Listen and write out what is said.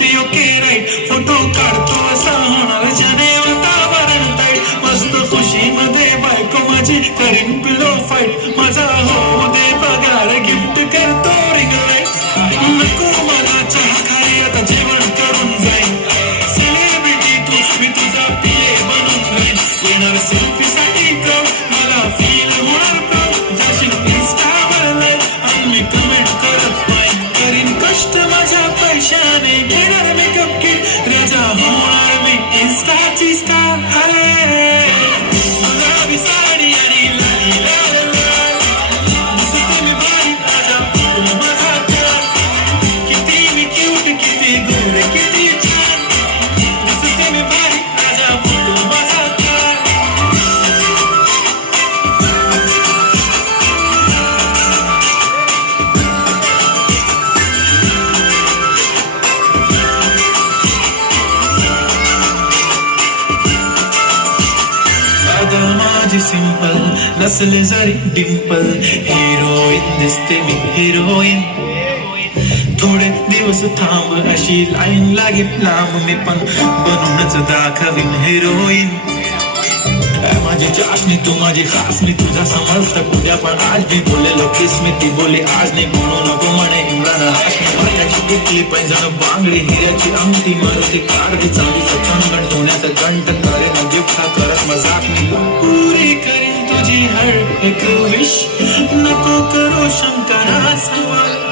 photo काढतो असा होणार जने वातावरण ताईट मस्त खुशी मध्ये बायको माझी करीन पिलो फाईट माझा हो दे पगार गिफ्ट करतो रिंग लाईट नको मला चहा खाली आता जेवण करून जाईन सेलिब्रिटी तू मी तुझा पिये बनून राहीन येणार सेल्फी साठी क्राऊड मला फील होणार प्राऊड जाशील इंस्टावर लाईव्ह आणि मी कमेंट करत पाहिन करीन कष्ट माझ्या पैशाने घेणार मेकअप किट राजा होणार मी इंस्टाची स्टार गुलाबी साडी आणि लाली लाल लाल दिसते मी भारी ताजा फोटो माझा तर किती मी क्यूट किती गोरे किती छान दिसते मी भारी ताजा फोटो माझा तर माझी सिंपल नसले जरी डिंपल हिरोईन दिसते मी हिरोईन थोडे दिवस थांब अशी लाईन लागेल लांब मी पण बनूनच दाखवीन हिरोईन माझी चाशनी तू माझी खास मी तुझा समजत उद्या पण आज मी बोललेलो किस मी ती बोली आज नाही म्हणू नको म्हणे इम्रान हाशमी माझ्याची टिकली पैंजण बांगडी हिऱ्याची अंगठी मारुती काढली चांदीचं चंगण सोन्याचं कंठ करेन गिफ्ट हा करत मजाक मी पुरी करीन तुझी हर एक विश नको करू शंकरा सवाल